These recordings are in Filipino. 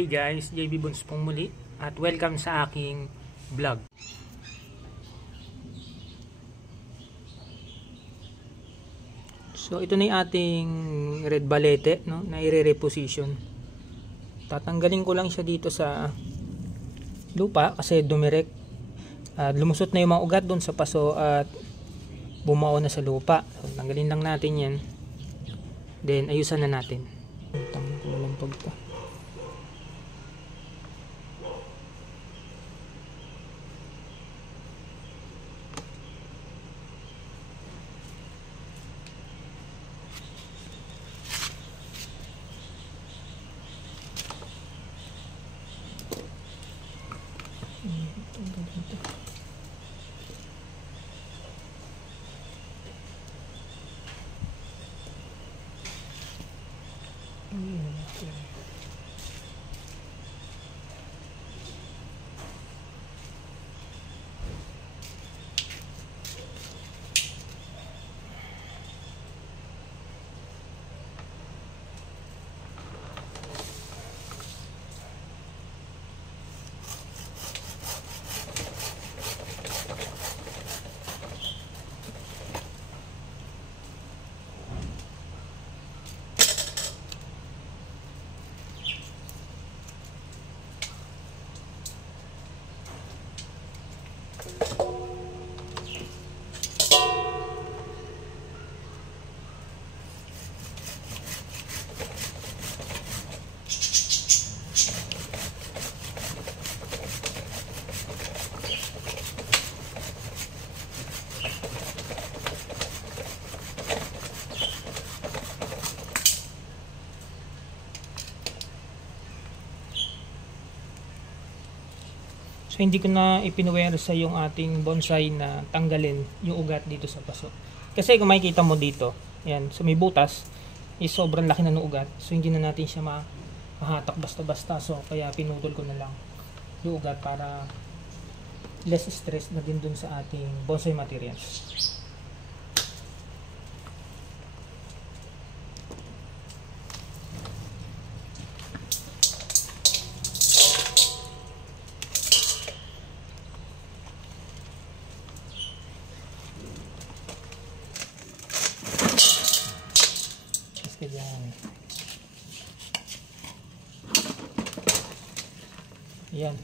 day guys, JB Bones pong muli at welcome sa aking vlog. So ito na yung ating red balete, no, na i-reposition. Tatanggalin ko lang siya dito sa lupa kasi dumirek. Lumusot na yung mga ugat doon sa paso at bumao na sa lupa. So, tanggalin lang natin yan. Then ayusan na natin. Tanggalin ko lang pagka. So hindi ko na ipinuwersa yung ating bonsai na tanggalin yung ugat dito sa paso. Kasi kung makikita mo dito, yan, so may butas, is sobrang laki na ng ugat. So hindi na natin siya mahatak basta-basta. So kaya pinutol ko na lang yung ugat para less stress na din dun sa ating bonsai materials. Yan,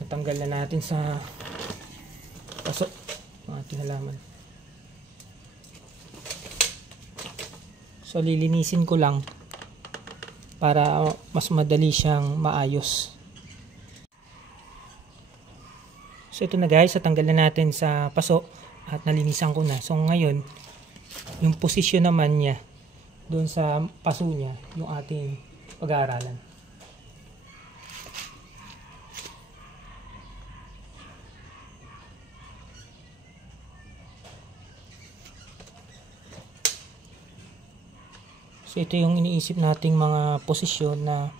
natanggal na natin sa paso ang ating halaman. So lilinisin ko lang para mas madali siyang maayos. So ito na guys, natanggal na natin sa paso at nalinisan ko na. So ngayon, yung posisyon naman niya doon sa paso niya, yung ating pag-aaralan. So ito yung iniisip nating mga posisyon na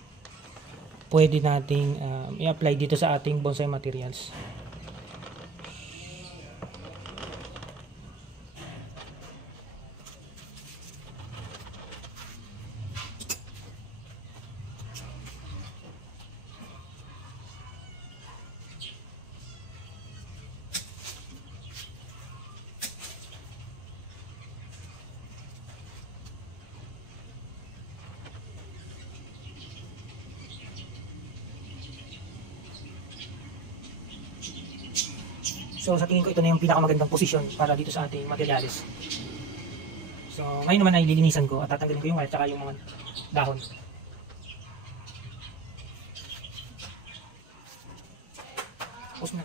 pwede nating i-apply dito sa ating bonsai materials. So sa tingin ko ito na yung pinakamagandang posisyon para dito sa ating materials. So ngayon naman ay lilinisan ko at tatanggalin ko yung wire at saka yung mga dahon. Tapos na.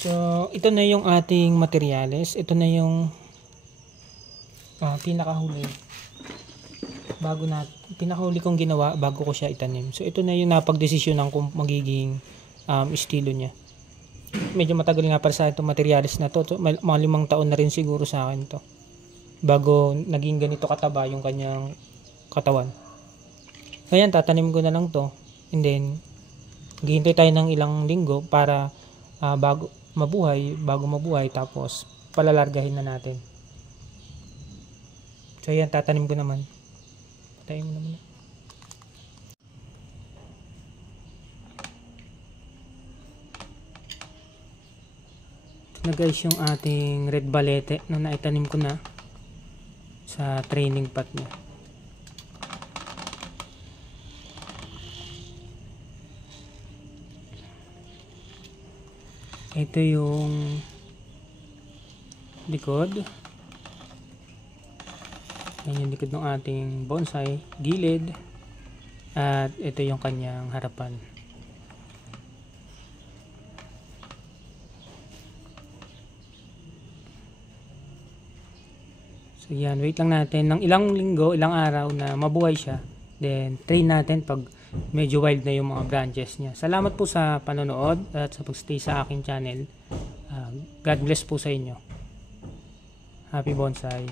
So, ito na yung ating materyales. Ito na yung pinakahuli. Pinakahuli kong ginawa bago ko siya itanim. So, ito na yung napagdesisyonan kung magiging estilo niya. Medyo matagal nga para sa itong materyales na to. Mga 5 taon na rin siguro sa akin to. Bago naging ganito kataba yung kanyang katawan. Ngayon, tatanim ko na lang to. And then, hihintay tayo ng ilang linggo para bago mabuhay, tapos palalargahin na natin. So yan, tatanim ko naman. Patayin mo naman. Ito na guys yung ating red balete na naitanim ko na sa training pot niya. Ito yung likod. Yan yung likod ng ating bonsai, gilid. At ito yung kanyang harapan. So yan, wait lang natin ng ilang linggo, ilang araw na mabuhay siya. Then train natin pag medyo wild na yung mga branches niya. Salamat po sa panonood at sa pagstay sa aking channel. God bless po sa inyo. Happy bonsai.